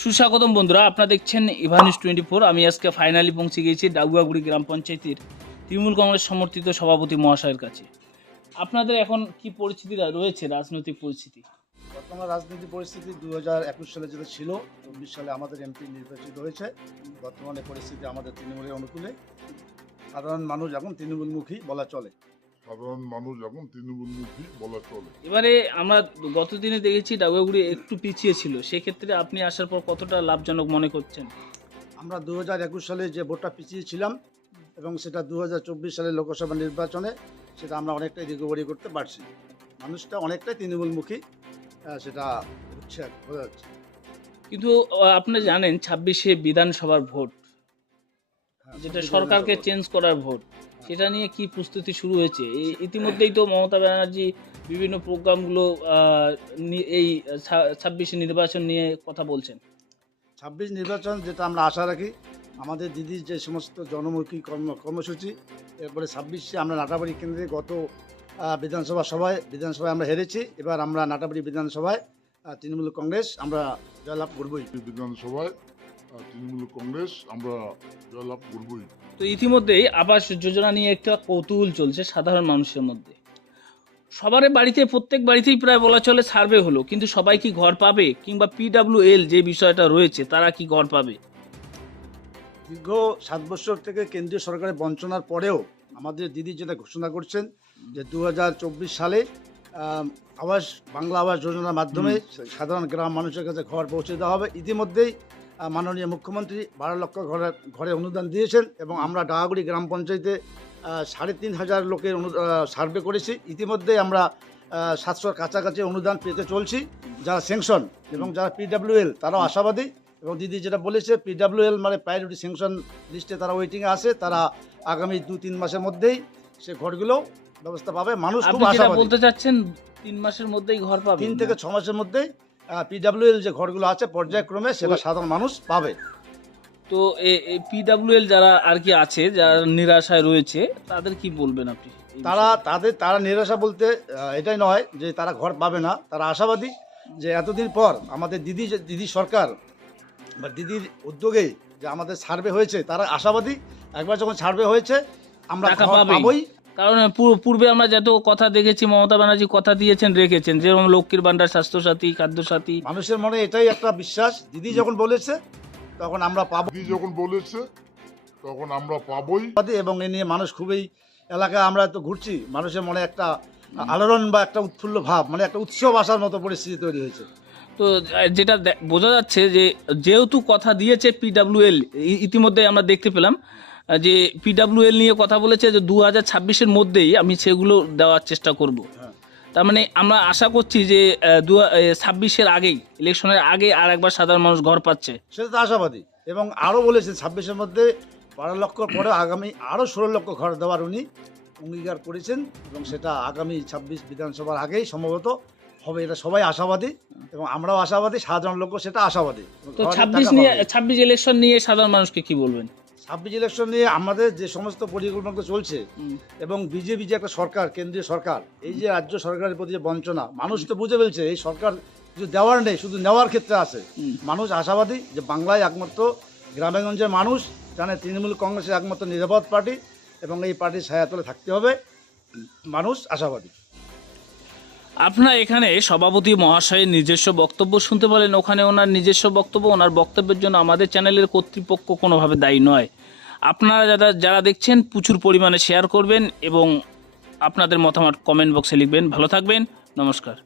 সুস্বাগতম বন্ধুরা, আপনারা দেখছেন ইভানিউজ 24। আমি আজকে ফাইনালি পৌঁছে গিয়েছি ডাগুয়াগুড়ি গ্রাম পঞ্চায়েতের তৃণমূল কংগ্রেস সমর্থিত সভাপতি মহাশয়ের কাছে। আপনাদের এখন কি পরিস্থিতি রয়েছে, রাজনৈতিক পরিস্থিতি? বর্তমান রাজনৈতিক পরিস্থিতি 2021 সালে যেটা ছিল, 24 সালে আমাদের এমপি নির্বাচিত হয়েছে। বর্তমানে পরিস্থিতি আমাদের তৃণমূলের অনুকূলে। সাধারণ মানুষ এখন তৃণমূলমুখী বলা চলে। এবারে আমরা গত দিনে দেখেছি ডাগুয়াগুড়ি একটু পিছিয়ে ছিল, সেক্ষেত্রে আপনি আসার পর কতটা লাভজনক মনে করছেন? আমরা 2021 সালে যে ভোটটা পিছিয়ে ছিলাম এবং সেটা 2024 সালে লোকসভা নির্বাচনে সেটা আমরা অনেকটাই রিকভারি করতে পারছি। মানুষটা অনেকটাই তৃণমূলমুখী, সেটা হচ্ছে বোঝা যাচ্ছে। কিন্তু আপনি জানেন 26-এ বিধানসভার ভোট, যেটা সরকারকে চেঞ্জ করার ভোট, সেটা নিয়ে কি প্রস্তুতি শুরু হয়েছে? ইতিমধ্যেই তো মমতা ব্যানার্জি বিভিন্ন প্রোগ্রামগুলো এই 26-এ নির্বাচন নিয়ে কথা বলছেন। 26 নির্বাচন যেটা আমরা আশা রাখি, আমাদের দিদির যে সমস্ত জনমুখী কর্মসূচি, এরপরে 26-এ আমরা নাটাবাড়ি কেন্দ্রে গত বিধানসভায় আমরা হেরেছি। এবার আমরা নাটাবাড়ি বিধানসভায় তৃণমূল কংগ্রেস আমরা জয়লাভ করবই। তো ইতিমধ্যেই আবাস যোজনা নিয়ে একটা কৌতূহল চলছে সাধারণ মানুষের মধ্যে। সবার বাড়িতে, প্রত্যেক বাড়িতেই প্রায় বলা চলে সার্ভে হলো, কিন্তু সবাই কি ঘর পাবে? কিংবা PWL যে বিষয়টা রয়েছে, তারা কি ঘর পাবে? দীর্ঘ 7 বছর থেকে কেন্দ্রীয় সরকারের বঞ্চনার পরেও আমাদের দিদি যেটা ঘোষণা করছেন যে 2024 সালে বাংলা আবাস যোজনার মাধ্যমে সাধারণ গ্রাম মানুষের কাছে ঘর পৌঁছে দেওয়া হবে। ইতিমধ্যেই মাননীয় মুখ্যমন্ত্রী 12 লক্ষ ঘরে অনুদান দিয়েছেন এবং আমরা ডাগাগুড়ি গ্রাম পঞ্চায়েতে 3,500 লোকের সার্ভে করেছি। ইতিমধ্যে আমরা 700-র কাছাকাছি অনুদান পেতে চলছি, যারা স্যাংশন এবং যারা PWL তারাও আশাবাদী। এবং দিদি যেটা বলেছে, PWL মানে প্রায়োরিটি স্যাংশন লিস্টে তারা ওয়েটিংয়ে আছে, তারা আগামী 2-3 মাসের মধ্যেই সে ঘরগুলো ব্যবস্থা পাবে। মানুষ খুব আশাবাদী। বলতে চাচ্ছেন 3 মাসের মধ্যেই ঘর পাবে? 3 থেকে 6 মাসের মধ্যেই PWL যে ঘরগুলো আছে পর্যায়ক্রমে সেটা সাধারণ মানুষ পাবে। তো PWL যারা আর কি আছে, যারা নিরাশায় রয়েছে, তাদের কি বলবেন আপনি? তারা নিরাশা বলতে এটাই নয় যে তারা ঘর পাবে না, তারা আশাবাদী যে এতদিন পর আমাদের দিদি সরকার বা দিদির উদ্যোগে যে আমাদের সার্ভে হয়েছে, তারা আশাবাদী একবার যখন সার্ভে হয়েছে আমরা পাবই। কারণ পূর্বে আমরা যত কথা দেখেছি, মমতা ব্যানার্জি কথা দিয়েছেন, রেখেছেন, যেরকম লক্ষ্মীর ভান্ডার, স্বাস্থ্যসাথী, খাদ্যসাথী। মানুষের মনে এটাই একটা বিশ্বাস, দিদি যখন বলেছে তখন আমরা পাবই। এবং এ নিয়ে মানুষ খুবই, এলাকায় আমরা তো ঘুরছি, মানুষের মনে একটা আলোড়ন বা একটা উৎফুল্ল ভাব, মানে একটা উৎসব আসার মতো পরিস্থিতি তৈরি হয়েছে। তো যেটা বোঝা যাচ্ছে যে যেহেতু কথা দিয়েছে PWL, ইতিমধ্যে আমরা দেখতে পেলাম যে PWL নিয়ে কথা বলেছে যে 2026-এর মধ্যেই আমি সেগুলো দেওয়ার চেষ্টা করব। তার মানে আমরা আশা করছি যে 26-এর আগেই, ইলেকশনের আগে আর একবার সাধারণ মানুষ ঘর পাচ্ছে, সেটা তো আশাবাদী। এবং আরও বলেছে 26-এর মধ্যে 12 লক্ষ পরে আগামী আরও 16 লক্ষ ঘর দেওয়ার উনি অঙ্গীকার করেছেন এবং সেটা আগামী 26 বিধানসভার আগেই সম্ভবত হবে। এটা সবাই আশাবাদী এবং আমরাও আশাবাদী, সাধারণ লোক সেটা আশাবাদী। তো 26 ইলেকশন নিয়ে সাধারণ মানুষকে কি বলবেন? 26 ইলেকশন নিয়ে আমাদের যে সমস্ত পরিকল্পনা চলছে এবং বিজেপি যে একটা সরকার, কেন্দ্রীয় সরকার, এই যে রাজ্য সরকারের প্রতি যে বঞ্চনা, মানুষ তো বুঝে ফেলছে এই সরকার কিছু দেওয়ার নেই, শুধু নেওয়ার ক্ষেত্রে আছে। মানুষ আশাবাদী যে বাংলায় একমাত্র গ্রামেগঞ্জের মানুষ জানে তৃণমূল কংগ্রেসের একমাত্র নিরাপদ পার্টি এবং এই পার্টির ছায়াতলে থাকতে হবে। মানুষ আশাবাদী। আপনারা এখানে সভাপতি মহাশয়ের নিজস্ব বক্তব্য শুনতে পারেন, ওখানে ওনার নিজস্ব বক্তব্য। ওনার বক্তব্যের জন্য আমাদের চ্যানেলের কর্তৃপক্ষ কোনোভাবে দায়ী নয়। আপনারা যারা দেখছেন প্রচুর পরিমাণে শেয়ার করবেন এবং আপনাদের মতামত কমেন্ট বক্সে লিখবেন। ভালো থাকবেন, নমস্কার।